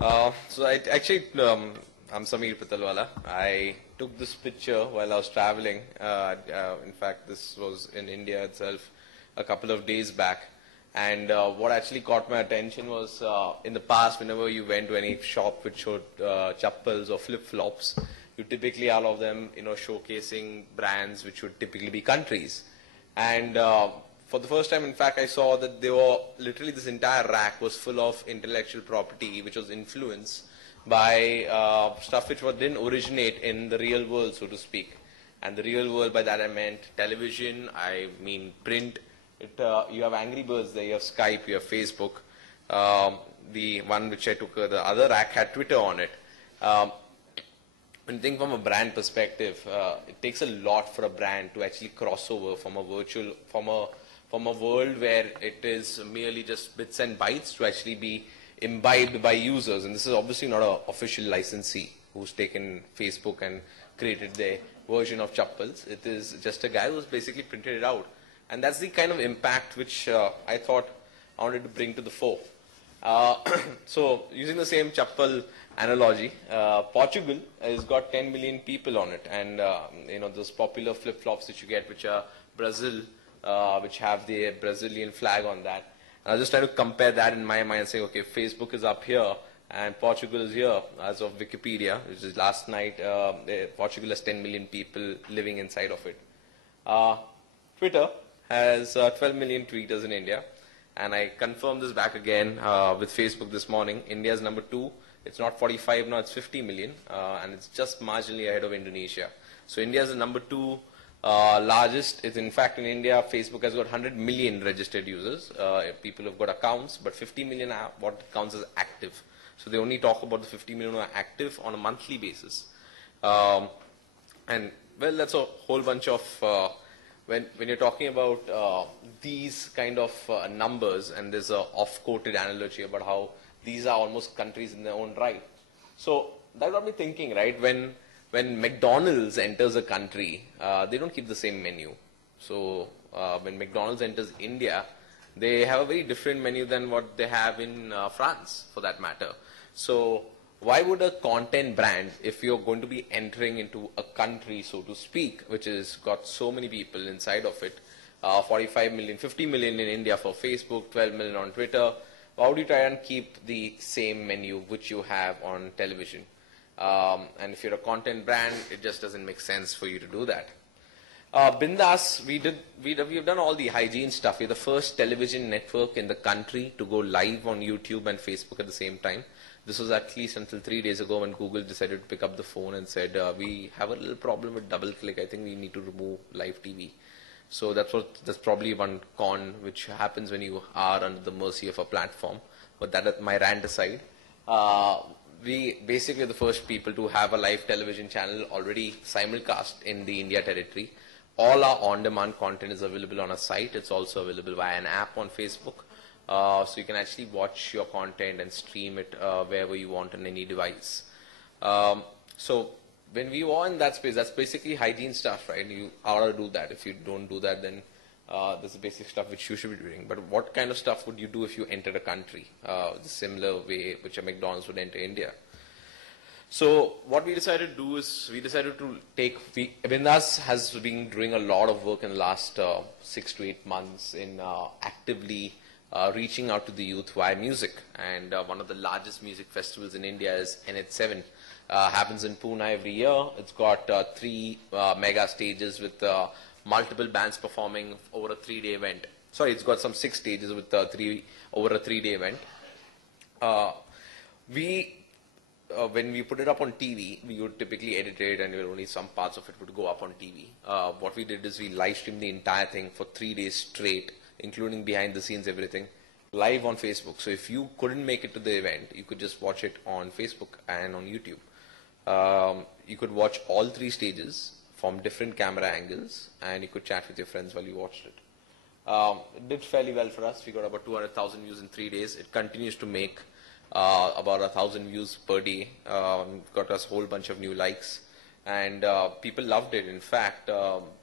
I'm Sameer Pitalwalla. I took this picture while I was traveling. In fact, this was in India itself a couple of days back. And what actually caught my attention was in the past, whenever you went to any shop which showed chappals or flip-flops, you typically all of them, showcasing brands which would typically be countries. And for the first time, in fact, I saw that they were literally this entire rack was full of intellectual property which was influenced by stuff which didn't originate in the real world, so to speak. And the real world, by that I meant television, I mean print. You have Angry Birds there, you have Skype, you have Facebook. The one which I took, the other rack had Twitter on it. When you think from a brand perspective, it takes a lot for a brand to actually cross over from a world where it is merely just bits and bytes to actually be imbibed by users. And this is obviously not an official licensee who's taken Facebook and created their version of chappals. It is just a guy who's basically printed it out. And that's the kind of impact which I thought I wanted to bring to the fore. So using the same chappal analogy, Portugal has got 10 million people on it. And those popular flip-flops that you get, which are Brazil, which have the Brazilian flag on that. And I was just trying to compare that in my mind, saying, okay, Facebook is up here and Portugal is here as of Wikipedia, which is last night. Portugal has 10 million people living inside of it. Twitter has 12 million tweeters in India. And I confirmed this back again with Facebook this morning. India is number 2. It's not 45 now, it's 50 million. And it's just marginally ahead of Indonesia. So India is the number 2 largest. It's in fact in India, Facebook has got 100 million registered users. People have got accounts, but 50 million are what counts as active. So they only talk about the 50 million who are active on a monthly basis. And well, that's a whole bunch of, when you're talking about these kind of numbers, and there's a off-quoted analogy about how these are almost countries in their own right. So that got me thinking, right? When McDonald's enters a country, they don't keep the same menu. So when McDonald's enters India, they have a very different menu than what they have in France, for that matter. So why would a content brand, if you're going to be entering into a country, so to speak, which has got so many people inside of it, 45 million, 50 million in India for Facebook, 12 million on Twitter, why would you try and keep the same menu which you have on television? And if you're a content brand, it just doesn't make sense for you to do that. Bindas, we've done all the hygiene stuff. We're the first television network in the country to go live on YouTube and Facebook at the same time. This was at least until 3 days ago when Google decided to pick up the phone and said, we have a little problem with double click. I think we need to remove live TV. So that's probably one con which happens when you are under the mercy of a platform. But that, my rant aside, we basically are the first people to have a live television channel already simulcast in the India territory. All our on-demand content is available on our site. It's also available via an app on Facebook. So you can actually watch your content and stream it wherever you want on any device. So when we are in that space, that's basically hygiene stuff, right? You ought to do that. If you don't do that, then there's the basic stuff which you should be doing. But what kind of stuff would you do if you enter a country the similar way which a McDonald's would enter India? So what we decided to do is we decided to take, Bindas has been doing a lot of work in the last 6 to 8 months in actively reaching out to the youth via music. And one of the largest music festivals in India is NH7. Happens in Pune every year. It's got 3 mega stages with multiple bands performing over a 3-day event. Sorry, it's got some 6 stages with over a 3-day event. When we put it up on TV, we would typically edit it and only some parts of it would go up on TV. What we did is we live streamed the entire thing for 3 days straight, including behind the scenes, everything, live on Facebook. So if you couldn't make it to the event, you could just watch it on Facebook and on YouTube. You could watch all 3 stages from different camera angles, and you could chat with your friends while you watched it. It did fairly well for us. We got about 200,000 views in 3 days. It continues to make about 1,000 views per day. Got us a whole bunch of new likes, and people loved it. In fact,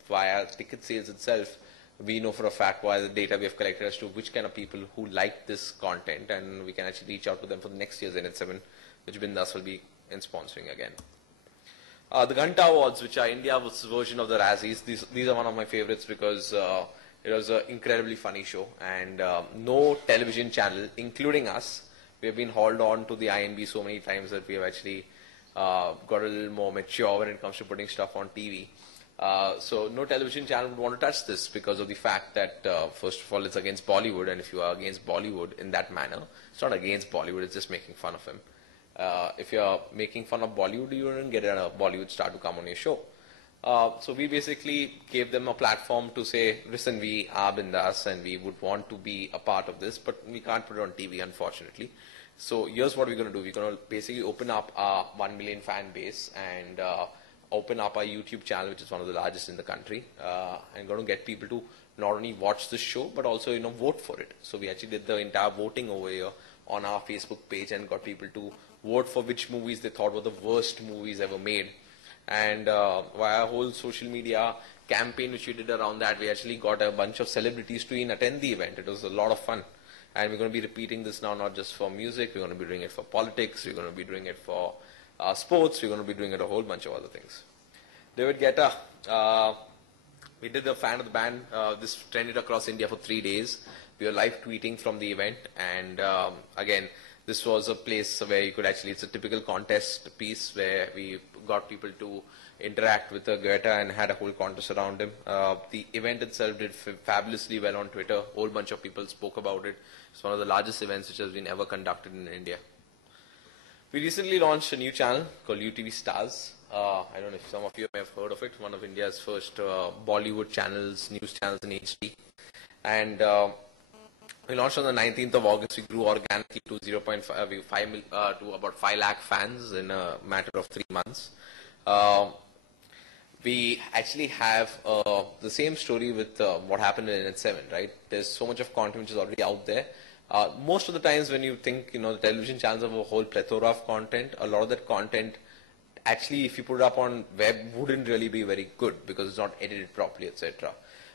via ticket sales itself, we know for a fact via the data we have collected as to which kind of people who like this content, and we can actually reach out to them for the next year's NH7 which Bindas will be in sponsoring again. The Ghanta Awards, which are India's version of the Razzies, these are one of my favorites because it was an incredibly funny show, and no television channel, including us, we have been hauled on to the INB so many times that we have actually got a little more mature when it comes to putting stuff on TV. So no television channel would want to touch this because of the fact that, first of all, it's against Bollywood, and if you are against Bollywood in that manner, it's not against Bollywood, it's just making fun of him. If you're making fun of Bollywood, you wouldn't get a Bollywood star to come on your show. So we basically gave them a platform to say, listen, we are Bindas and we would want to be a part of this, but we can't put it on TV, unfortunately. So here's what we're going to do. We're going to basically open up our 1 million fan base and open up our YouTube channel, which is one of the largest in the country, and going to get people to not only watch the show, but also, vote for it. So we actually did the entire voting over here on our Facebook page and got people to vote for which movies they thought were the worst movies ever made. And via a whole social media campaign which we did around that, we actually got a bunch of celebrities to attend the event. It was a lot of fun. And we're going to be repeating this now, not just for music, we're going to be doing it for politics, we're going to be doing it for sports, we're going to be doing it a whole bunch of other things. David Guetta, we did a fan of the band. This trended across India for 3 days. We were live tweeting from the event, and again, this was a place where you could actually, it's a typical contest piece where we got people to interact with Guetta and had a whole contest around him. The event itself did fabulously well on Twitter. A whole bunch of people spoke about it. It's one of the largest events which has been ever conducted in India. We recently launched a new channel called UTV Stars. I don't know if some of you may have heard of it. One of India's first Bollywood channels, news channels in HD. And we launched on the 19th of August. We grew organically to 0.5 to about 5 lakh fans in a matter of 3 months. We actually have the same story with what happened in NH7, right? There's so much of content which is already out there. Most of the times when you think, the television channels have a whole plethora of content, a lot of that content, actually, if you put it up on web, wouldn't really be very good because it's not edited properly, etc.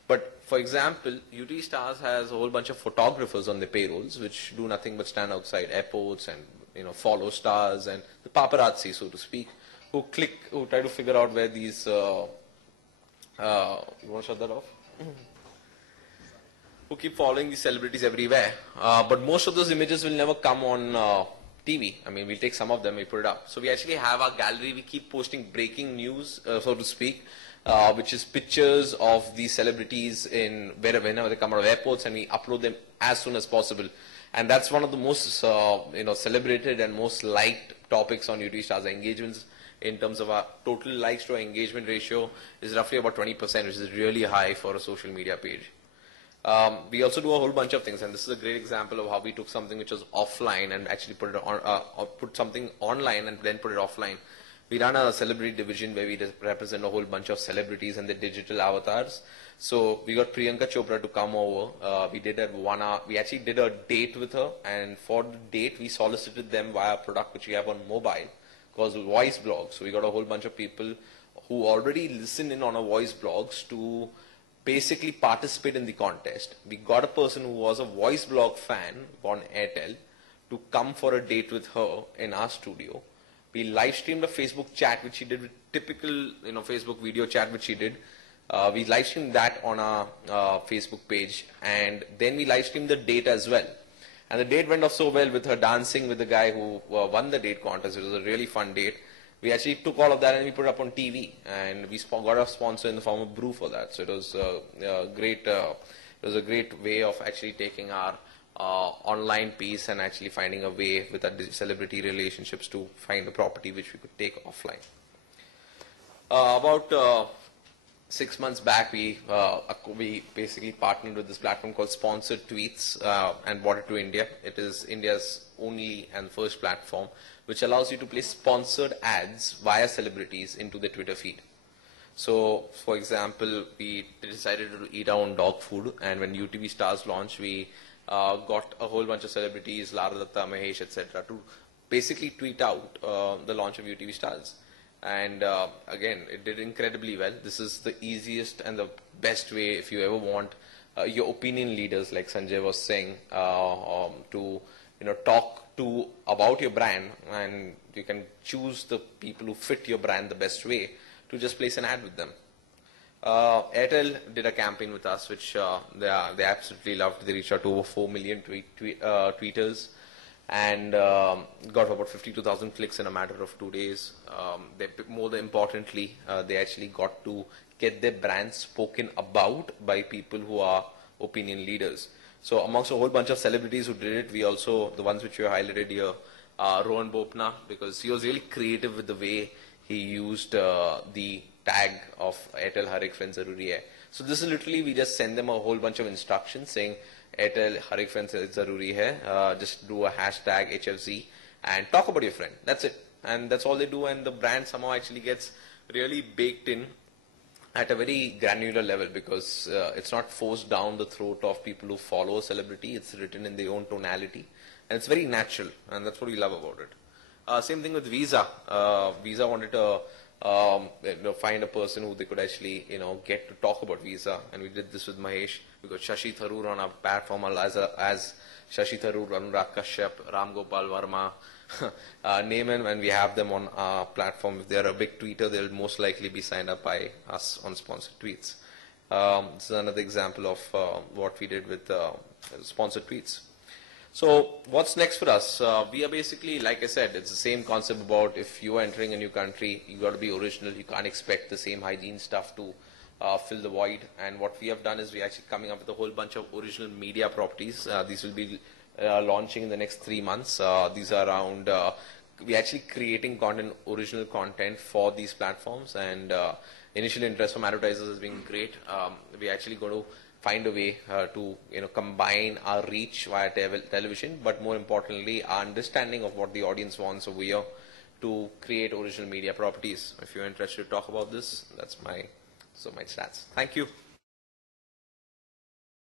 But for example, UT Stars has a whole bunch of photographers on their payrolls which do nothing but stand outside airports and follow stars and the paparazzi, so to speak, who try to figure out where these. You want to shut that off? Who keep following these celebrities everywhere. But most of those images will never come on TV. I mean, we'll take some of them, we put it up. So we actually have our gallery. We keep posting breaking news, so to speak, which is pictures of these celebrities whenever they come out of airports, and we upload them as soon as possible. And that's one of the most celebrated and most liked topics on UT Stars. Engagements in terms of our total likes to our engagement ratio is roughly about 20%, which is really high for a social media page. We also do a whole bunch of things, and this is a great example of how we took something which was offline and actually put it on, or put something online and then put it offline. We run a celebrity division where we represent a whole bunch of celebrities and their digital avatars. So we got Priyanka Chopra to come over. We did it 1 hour. We actually did a date with her, and for the date we solicited them via a product which we have on mobile called voice blogs. So we got a whole bunch of people who already listen in on our voice blogs to basically participate in the contest. We got a person who was a voice blog fan on Airtel to come for a date with her in our studio. We live streamed a Facebook chat which she did with typical Facebook video chat which she did. We live streamed that on our Facebook page, and then we live streamed the date as well. And the date went off so well with her dancing with the guy who won the date contest. It was a really fun date. We actually took all of that and we put it up on TV, and we got a sponsor in the form of Brew for that. So it was great. It was a great way of actually taking our online piece and actually finding a way with our celebrity relationships to find a property which we could take offline. About 6 months back, we basically partnered with this platform called Sponsored Tweets and brought it to India. It is India's only and first platform which allows you to place sponsored ads via celebrities into the Twitter feed. So, for example, we decided to eat our own dog food, and when UTV Stars launched, we got a whole bunch of celebrities, Lara Datta, Mahesh, etc., to basically tweet out the launch of UTV Stars. And again, it did incredibly well. This is the easiest and the best way if you ever want your opinion leaders, like Sanjay was saying, to talk to about your brand, and you can choose the people who fit your brand the best way to just place an ad with them. Airtel did a campaign with us, which they absolutely loved. They reached out to over 4 million tweeters, and got about 52,000 clicks in a matter of 2 days. More importantly, they actually got to get their brand spoken about by people who are opinion leaders. So amongst a whole bunch of celebrities who did it, we also, the ones which we highlighted here, Rohan Bopna, because he was really creative with the way he used the tag of Airtel Har Ek Friend Zaruri Hai. So this is literally, we just send them a whole bunch of instructions saying Airtel Har Ek Friend Zaruri Hai, just do a hashtag HFZ and talk about your friend. That's it. And that's all they do, and the brand somehow actually gets really baked in at a very granular level, because it's not forced down the throat of people who follow a celebrity. It's written in their own tonality, and it's very natural, and that's what we love about it. Same thing with Visa. Visa wanted to find a person who they could actually get to talk about Visa, and we did this with Mahesh. We got Shashi Tharoor on our platform as Shashi Tharoor, Anurag Kashyap, Ram Gopal Verma, name them, and we have them on our platform. If they are a big tweeter, they'll most likely be signed up by us on sponsored tweets. This is another example of what we did with sponsored tweets. So what's next for us? We are basically, like I said, it's the same concept about if you are entering a new country, you got to be original. You can't expect the same hygiene stuff to fill the void. And what we have done is we're actually coming up with a whole bunch of original media properties. These will be launching in the next 3 months. These are around, we're actually creating original content for these platforms, and initial interest from advertisers has been great. We're actually going to find a way to combine our reach via television, but more importantly, our understanding of what the audience wants over here to create original media properties. If you're interested to talk about this, that's my stats. Thank you.